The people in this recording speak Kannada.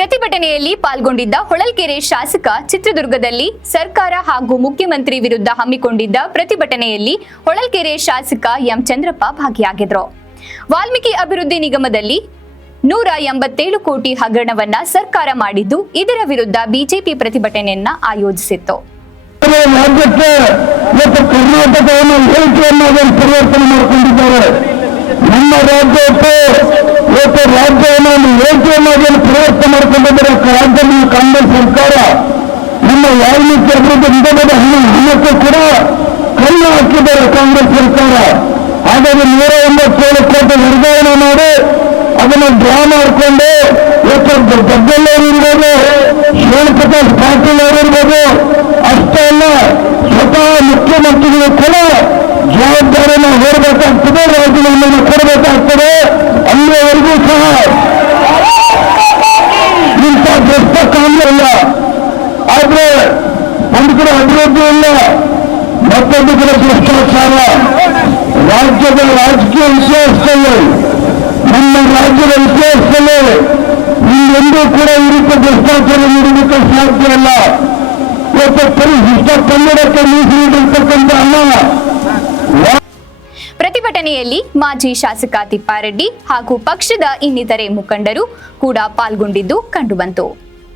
ಪ್ರತಿಭಟನೆಯಲ್ಲಿ ಪಾಲ್ಗೊಂಡಿದ್ದ ಹೊಳಲ್ಕೆರೆ ಶಾಸಕ ಚಿತ್ರದುರ್ಗದಲ್ಲಿ ಸರ್ಕಾರ ಹಾಗೂ ಮುಖ್ಯಮಂತ್ರಿ ವಿರುದ್ಧ ಹಮ್ಮಿಕೊಂಡಿದ್ದ ಪ್ರತಿಭಟನೆಯಲ್ಲಿ ಹೊಳಲ್ಕೆರೆ ಶಾಸಕ ಎಂ ಚಂದ್ರಪ್ಪ ಭಾಗಿಯಾಗಿದ್ದರು. ವಾಲ್ಮೀಕಿ ಅಭಿವೃದ್ಧಿ ನಿಗಮದಲ್ಲಿ 187 ಕೋಟಿ ಹಗರಣವನ್ನ ಸರ್ಕಾರ ಮಾಡಿದ್ದು, ಇದರ ವಿರುದ್ಧ ಬಿಜೆಪಿ ಪ್ರತಿಭಟನೆಯನ್ನ ಆಯೋಜಿಸಿತ್ತು. ನಮ್ಮ ರಾಜ್ಯಕ್ಕೆ ರಾಜ್ಯವನ್ನು ಯೋಜನೆಯಾಗಿ ಪರಿವರ್ತನೆ ಮಾಡಿಕೊಂಡಿದ್ದರೆ ರಾಜ್ಯದಲ್ಲಿ ಕಾಂಗ್ರೆಸ್ ಸರ್ಕಾರ ನಮ್ಮ ವಾಲ್ಮೀಕಿ ಅಭಿವೃದ್ಧಿ ನಿಗಮದ ಹಣಕ್ಕೆ ಕೂಡ ಕಲ್ಲು ಹಾಕಿದ್ದಾರೆ ಕಾಂಗ್ರೆಸ್ ಸರ್ಕಾರ. ಹಾಗಾಗಿ 187 ಕೋಟಿ ವರ್ಗಾವಣೆ ಮಾಡಿ ಅದನ್ನು ಡ್ರಾ ಮಾಡಿಕೊಂಡು ಗದ್ದೆಲ್ಲವರಿರ್ಬೋದು, ಶಿವನ್ ಪ್ರಕಾಶ್ ಪಾಟೀಲ್ ಅವರಿರ್ಬೋದು, ಅಷ್ಟೇ ಅಲ್ಲ ಸ್ವತಃ ಮುಖ್ಯಮಂತ್ರಿಗಳು ಕೂಡ ಜವಾಬ್ದಾರಿಯನ್ನು ಹೊರಬೇಕಾಗ್ತದೆ, ರಾಜೀನಾಮೆಯನ್ನು ಕೊಡಬೇಕಾಗ್ತದೆ. ಅಲ್ಲಿಯವರೆಗೂ ಸಹ ಇಂಥ ಭ್ರಷ್ಟ ಕಾನೂನು ಇಲ್ಲ. ಆದ್ರೆ ಒಂದು ಕಡೆ ಅಭಿವೃದ್ಧಿ ಇಲ್ಲ, ಮತ್ತೊಂದು ಕಡೆ ಭ್ರಷ್ಟಾಚಾರ. ರಾಜ್ಯದ ರಾಜಕೀಯ ವಿಷಯದಲ್ಲಿ, ನಮ್ಮ ರಾಜ್ಯದ ವಿಷಯದಲ್ಲಿ ಇನ್ನೆಂದೂ ಕೂಡ ಈ ರೀತಿ ಭ್ರಷ್ಟಾಚಾರ ನೀಡಲಿಕ್ಕೆ ಸಾಧ್ಯ ಇಲ್ಲ. ಇವತ್ತು ಪರಿಶಿಷ್ಟ ಕನ್ನಡಕ್ಕೆ ಮೀಸಲಿಟ್ಟಿರ್ತಕ್ಕಂಥ ಅಲ್ಲ. ಪ್ರತಿಭಟನೆಯಲ್ಲಿ ಮಾಜಿ ಶಾಸಕ ತಿಪ್ಪಾರೆಡ್ಡಿ ಹಾಗೂ ಪಕ್ಷದ ಇನ್ನಿತರೆ ಮುಖಂಡರು ಕೂಡ ಪಾಲ್ಗೊಂಡಿದ್ದು ಕಂಡುಬಂತು.